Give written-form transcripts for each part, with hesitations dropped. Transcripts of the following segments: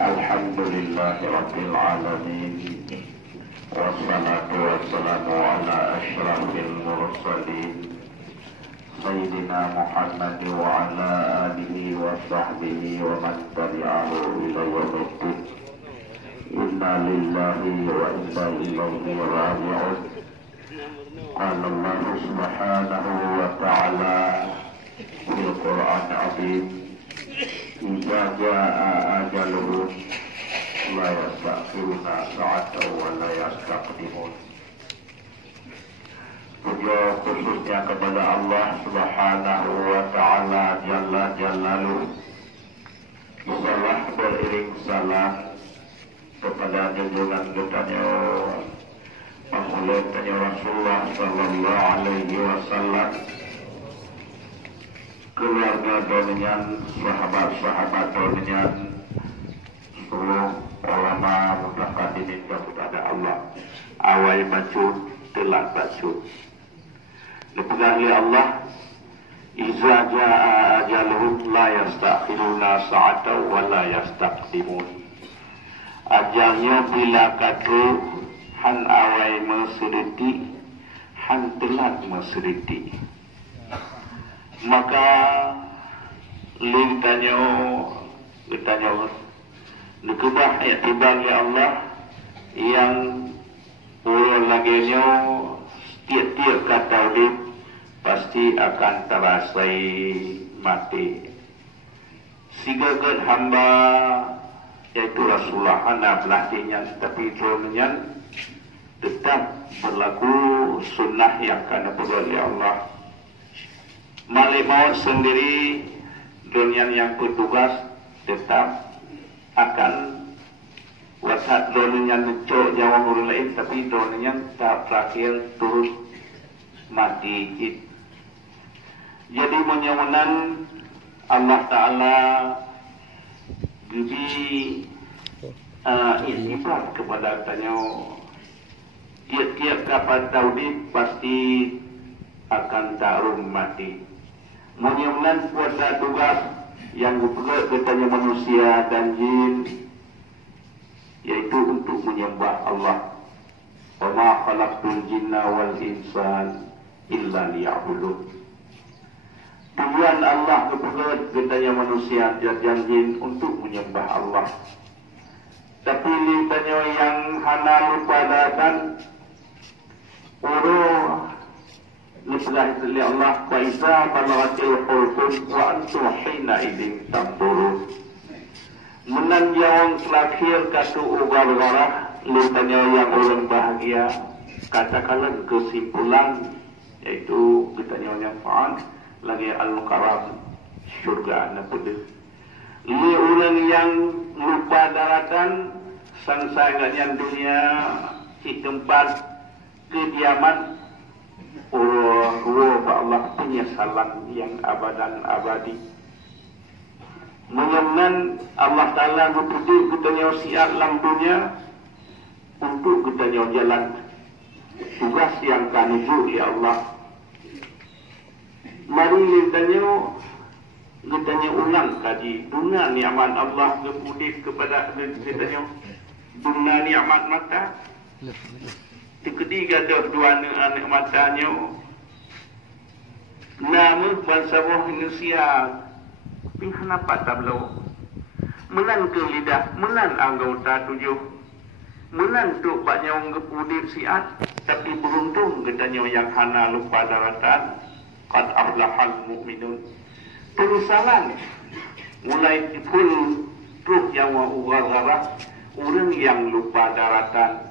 Alhamdulillahi Rabbil Alamin. Wassalatu wassalamu ala ashrafil mursalin Sayyidina Muhammad wa ala alihi wa sahbihi wa man tabi'ahu ila yawmiddin. Inna lillahi wa inna ilaihi raji'un. Qala Allah subhanahu wa ta'ala fil Qur'an azim, idza jaa ajaluhum la yastakhiruna sa'atan wa la yastaqdimun. Puja khususnya kepada Allah subhanahu wa ta'ala jalla jalaluh. Salam beriring salam kepada junjungan kitanya Maulana Rasulullah sallallahu alaihi wasallam, keluarga dominyan, sahabat-sahabat dominyan, seluruh ulama mutaqaddimin kepada Allah. Awal bacun telah bacun. Dipegang oleh Allah, iza jaa ajaluhum la yastakhiruna sa'atan wa la yastaqdimun. Ajalnya bila kata han awal meseriti, han telah meseriti. Maka ditanya dikubah ayat tiba oleh Allah yang ulun laginya tiap-tiap kata hidup pasti akan terasai mati. Sigagan hamba yaitu Rasulullah anak belakangnya, tapi dronenya tetap berlaku sunnah yang akan diperlukan oleh Allah. Malik maut sendiri dunia yang bertugas tetap akan wasat dunia mencok jawab orang lain, tapi dunia tak terakhir turut mati. Jadi menyawanan Allah Ta'ala jadi istifat kepada tanya tiap-tiap kapan taudid pasti akan tarum mati. Menyawanan puasa tugas yang dipegang katanya manusia dan jin, yaitu untuk menyembah Allah. Wa ma khalaqtul jinna wal insan illa liya'budun. Tujuan Allah dipegang katanya manusia dan jin untuk menyembah Allah. Tapi ditanya yang hana lupa datang urus Nislah oleh Allah wa isa balaghatil hulqum wa antum hina idin tanzurun. Menanjang terakhir kata ugar-garah lintanya yang orang bahagia, katakanlah kesimpulan yaitu ditanya yang fa'an lagi al-karam syurga nakudir. Li orang yang lupa daratan sangsangan dunia di tempat kediaman Allah penyesalan yang abadan abadi. Menyenang Allah Ta'ala berputus kitanya siap dalam dunia untuk kitanya jalan tugas yang kanuju ya Allah. Mari kitanya ulang kaji dunia nikmat Allah berputus kepada kitanya dunia nikmat mata Tikedi gadah dua anak matanya. Nama bangsa manusia. Pihak apa tablo? Menan ke lidah, menan anggota tujuh. Menan tu banyak ngepudip siat. Tapi beruntung katanya yang hana lupa daratan. Qad aflahal mu'minun. Penyesalan mulai full truh yang wawarah orang yang lupa daratan.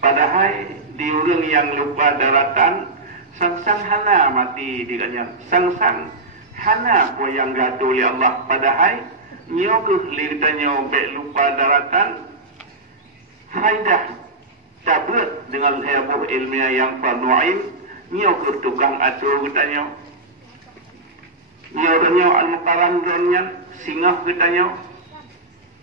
Padahal di orang yang lupa daratan sang-sang hana mati diganya. Sang-sang hana po yang gaduh oleh Allah. Padahal nyoguh liritanya bek lupa daratan faidah cabut dengan ilmu ilmiah yang fardu'ain nyoguh tukang atur katanya. Nyoguhnya al-muqaran dronnya singah katanya.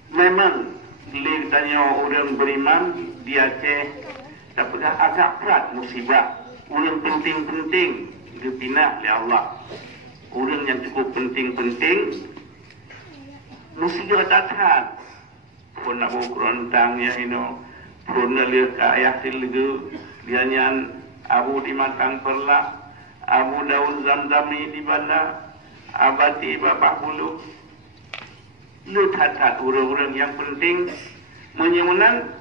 Memang liritanya orang beriman di Aceh tapi agak berat musibah. Orang penting-penting dipinah oleh Allah. Orang yang cukup penting-penting musibah datang. Pun nak bawa kerontang ya ino. Pun nak lihat ke ayah silgu. Dia nyan Abu di Matang Perlak. Abu Daun Zamzami di Bandar. Abati Bapak Bulu. Lihat orang-orang yang penting menyemenang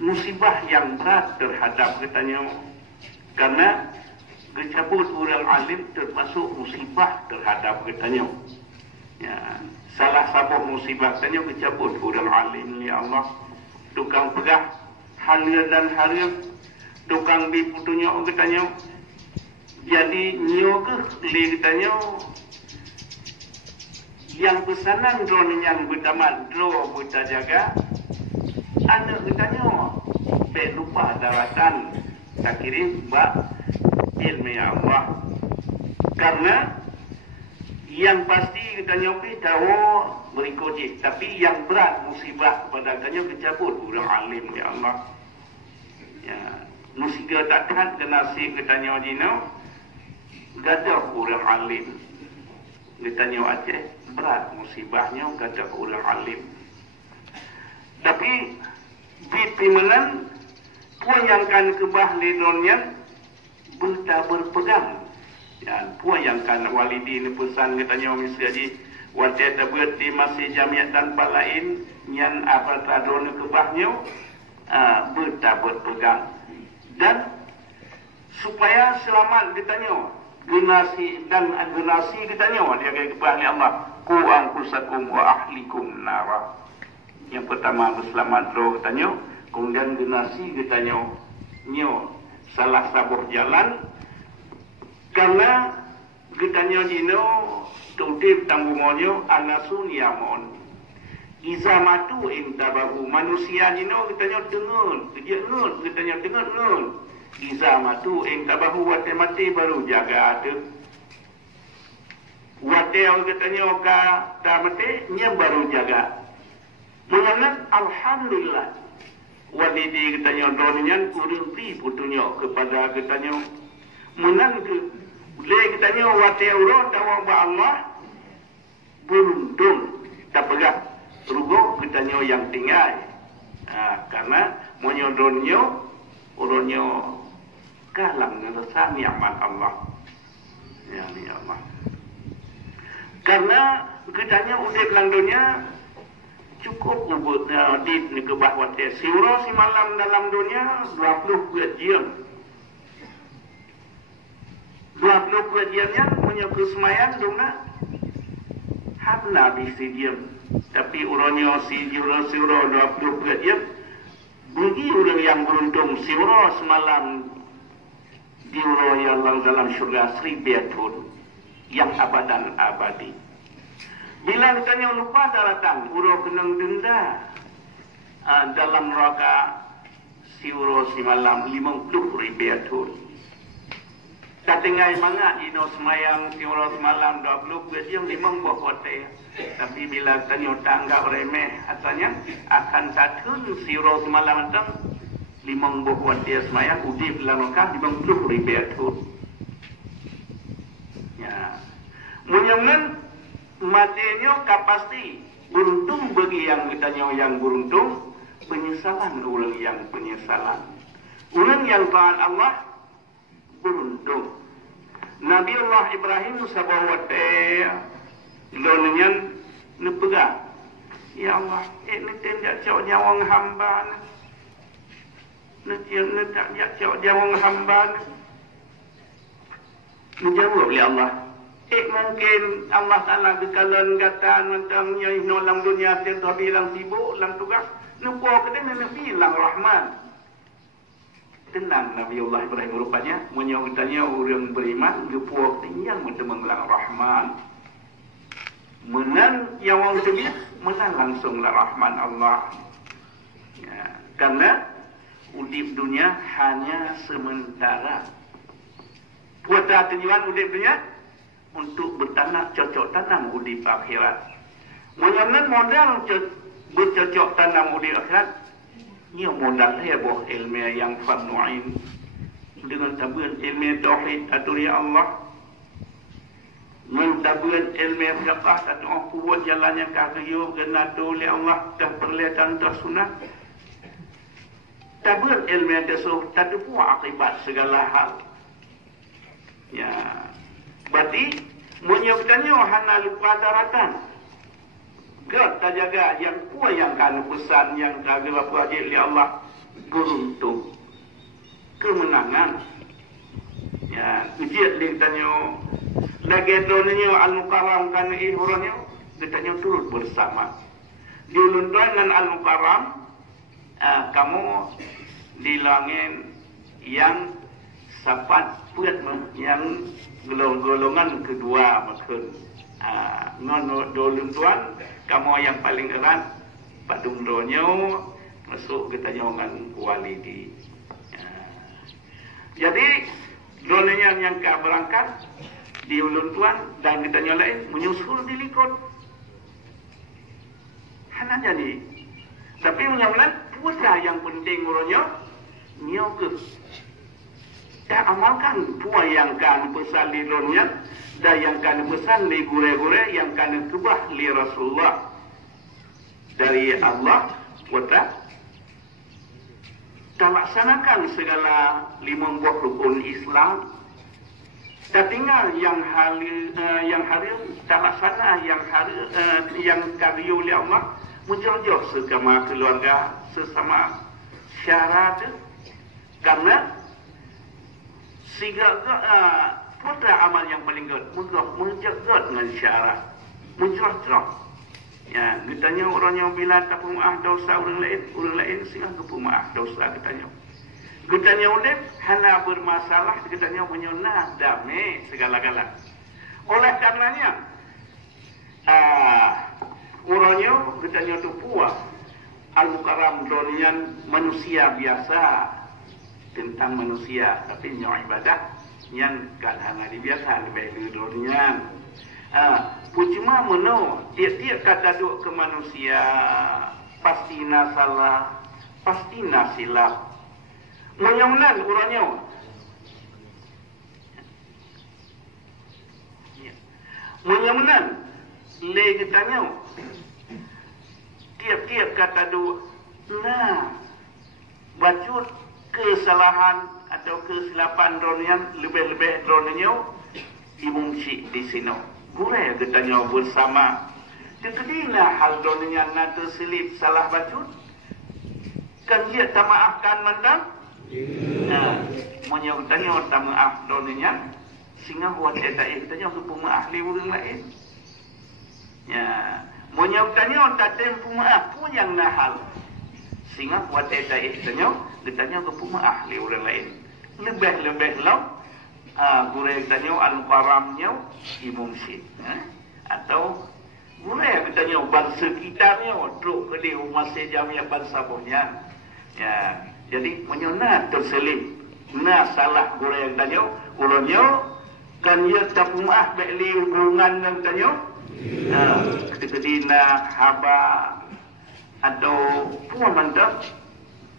musibah yang berat terhadap katanya. Karena kecabut orang alim termasuk musibah terhadap katanya. Ya, salah satu musibah katanya kecabut orang alim ya Allah. Tukang pegah halia dan haria. Tukang biputunya katanya. Jadi nyo ke katanya yang pesanan drone yang bertamat drone buta jaga. Anak katanya bek lupa daratan. Tak kirim bak ilmu Allah. Karena yang pasti katanya tahu berikut. Tapi yang berat musibah kepada katanya kecabut orang alim ya Allah. Ya, musibah takkan kena si katanya jino. Gadah orang alim. Katanya Aceh berat musibahnya gadah orang alim. Tapi bitimenan puan yang kan kebah lidonnya berpegang. Ya, puan yang kan walidi ni pesan katanya misalnya wadah tabut di masih jamiat tanpa lain yang apa tadon kebahnya berpegang. Dan supaya selamat katanya generasi dan generasi katanya dia kata kebah Allah ku anfusakum wa ahlikum nara. Yang pertama berselamat roh katanya. Kemudian generasi katanya nyo salah sabuh jalan karena katanya dino tutip tambungonyo anasun yamon izamatu intabahu manusia dino katanya dengun katanya dengun izamatu intabahu wate mati baru jaga tu wate katanya ka tamate nya baru jaga mengenal alhamdulillah. Walidi katanya donian kurang pi putunya kepada katanya menang ke boleh katanya wate Allah tawang ba Allah beruntung tak pegah rugo katanya yang tinggal. Karena menyodonnya orangnya kalam ngerasa ni'mat Allah. Ya ni Allah. Karena katanya udip lang dunia cukup ubutnya di kebah wate siuro si malam dalam dunia 20 jam 20 jamnya punya kesemayaan dona habna bisi jam tapi urangnya si siuro 20 jam bagi orang yang beruntung siuro semalam di uro yang dalam syurga 1000 tahun yang abadan abadi. Bila katanya lupa daratan, uro kenang denda dalam neraka si uro si malam 50,000 tahun. Katingai mangat ino semayang si uro si malam 20 jam 5 buah kote. Tapi bila katanya tanggap remeh, asalnya akan satu si uro si malam datang 5 buah kote semayang udip dalam neraka 50,000 tahun. Ya, menyaman matinya kapasti beruntung bagi yang katanya yang beruntung penyesalan orang yang penyesalan. Orang yang taat Allah beruntung. Nabi Allah Ibrahim sabawa lonenyan nepega. Ya Allah, ni tindak cak nyawang hamba ni. Ni tak cak nyawang hamba ni. Dijawab oleh Allah. Mungkin Allah Ta'ala bekalan gataan mentangnya dalam dunia tiap bilang sibuk dalam tugas. Nampak ke dia bilang Rahman. Tenang Nabi Allah Ibrahim rupanya menyawitanya orang beriman gepuak tinggal menang Rahman. Menang yang orang sebut menang langsunglah Rahman Allah. Ya, karena udip dunia hanya sementara. Puasa tujuan udip dunia untuk bertanam cocok tanam udip akhirat. Mengenai modal bercocok tanam udip akhirat. Ia modal heboh ilmu yang fardu'ain dengan tabuan ilmu tauhid atau ya Allah, mentabuan ilmu fiqh atau kuat jalannya kagio genado oleh Allah dan perlihatan tersunat. Tabuan ilmu tasawuf tak puas akibat segala hal. Ya, berarti menyebutkannya hana lupa daratan. Gak tak jaga yang kuat yang kan pesan yang kagak apa aja oleh Allah beruntung kemenangan. Ya, ujian dia tanya lagi donnya al-mukarram kan orangnya ditanya turut bersama. Diulunkan dengan al-mukarram kamu dilangin yang sapat puat yang golongan kedua maksud ngono dolun tuan kamu yang paling erat padung donyo masuk kita nyoman walidi. Jadi donenya yang ke berangkat di ulun tuan dan kita nyolain menyusul di likut hana jadi tapi menyamelan puasa yang penting uronyo nyoke tak amalkan puasa yang kan pesan di dunia dan yang kan pesan di gure-gure yang kan kubah li Rasulullah dari Allah wata tak laksanakan segala 5 buah rukun Islam tak tinggal yang hari tak laksana yang karyo oleh Allah menjauh sesama keluarga sesama syarat karena siga putra amal yang paling menjaga dengan syarat mencerah-cerah. Ya, ditanya orangnya bila tak pemaaf dosa orang lain sehingga kepemaaf dosa kitanya. Kitanya udip hana bermasalah kitanya menyunah damai segala-gala. Oleh karenanya orangnya kitanya tu puas al-mukarram donian manusia biasa tentang manusia tapi nyawa ibadah yang kadang ada biasa lebih dunia. Cuma meno tiap-tiap kata duk ke manusia pasti na salah, pasti na silap. Menyamunan orangnya. Menyamunan le kitanya. Tiap-tiap kata duk nah bacut kesalahan atau kesilapan dronian lebih-lebih droninya dimungsi di sini. Gure ketanya bersama. Kedina hal dronian na terselip salah bacut. Kan dia tak maafkan mantan. Nah, monya ketanya tak maaf dronian sehingga buat kita ketanya ke pemaaf li orang lain. Ya, monya ketanya tak tempu maaf pun yang nahal. Sehingga buat kita ketanya ke pemaaf li orang lain. Lebih-lebih lah gure tanya al-mukarramnya imumsid atau gure tanya bangsa sekitarnya duduk ke dia masih jamiah bangsa punya ya jadi menyona terselim nah salah gure yang tanya ulunnya kan ia tak maaf beli hubungan yang tanya ketika haba atau puan mantap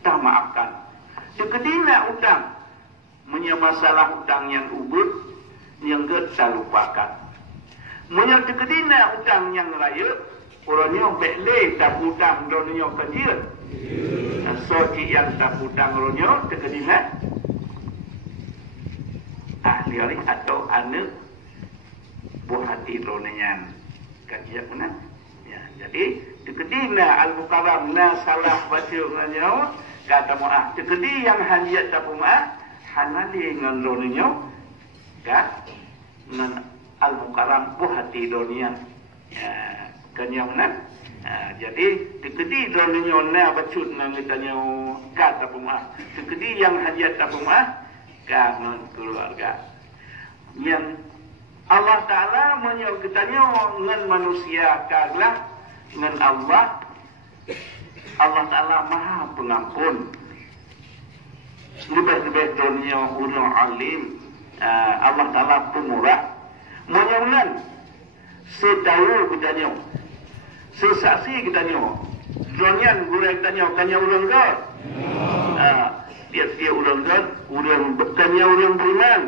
tak maafkan ketika utang masalah hutang yang ubud yang kita lupakan. Menyerta kedina hutang yang raya, orangnya belai tak hutang dunia kecil. soci yang tak putang ronyo terkedingat ahli orang atau anak buah hati ronenyan kajian mana ya jadi terkedina al-mukarram na salah baca ronyo kata maaf terkedi yang hajat tak maaf hanali ngan ronyo ka nan al-mukarram buah hati ronenyan ya kanyang mana jadi tekedi ronyo na bacut nang tanya kata pemah tekedi yang hajat tak pemah kangen keluarga yang Allah Taala menyuruh kitanya ngan manusia kaglah ngan Allah Taala Maha Pengampun lebih-lebih dunia ulul alim Allah Taala Pemurah menyuruh setahu kitanya sesaksi kita nyo, dronian gurau kita nyo, kanya ulang god, tiap-tiap ulang god, kanya ulang beriman,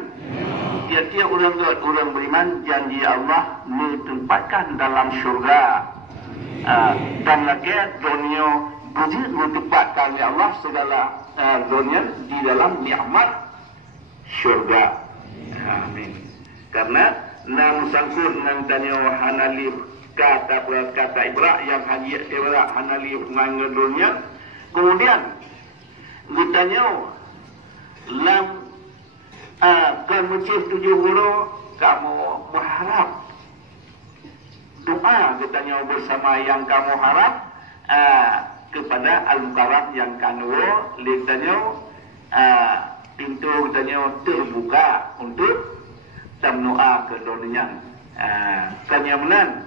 tiap-tiap ulang god, ulang beriman, janji Allah ditempatkan dalam syurga, dan lagi dunia bujur ditempatkan oleh Allah segala dunia di dalam nikmat syurga. Amin. Karena nam sangkut nang tanya hanalib kata Ibra yang haji Ibra hanali menganggap dunia. Kemudian ditanya lam kamu cih 7 huruf kamu berharap doa ditanya bersama yang kamu harap kepada al-mukarram yang kanwo ditanya pintu ditanya terbuka untuk tamnoa ke dunia kenyamanan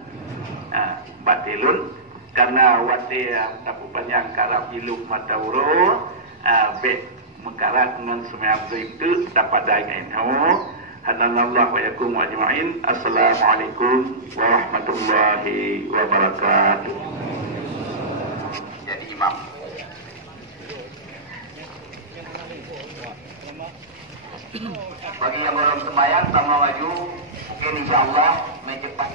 batilun karena wate yang tapu banyak karab iluk mata uro be mengkarat dengan semua itu dapat daingan hamu hadanallahu wa yakum wa ajma'in. Assalamualaikum warahmatullahi wabarakatuh. Jadi imam bagi yang belum sembahyang sama maju mungkin insyaallah mencepat.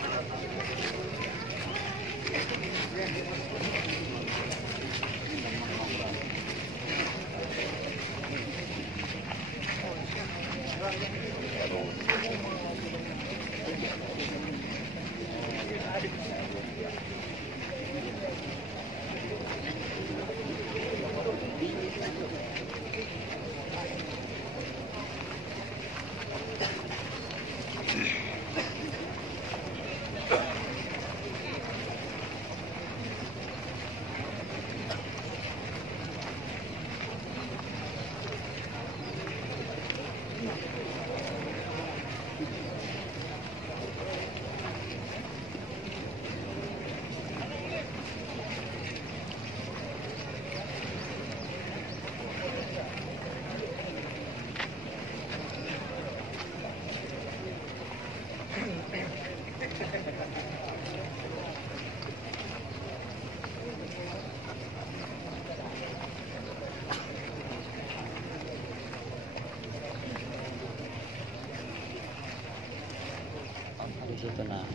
Tenang.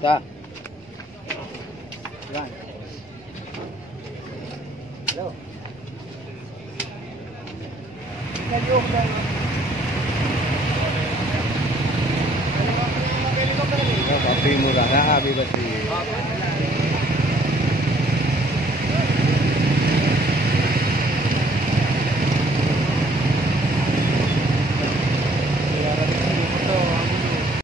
Dah. Jalan. Hello. Tapi murah habis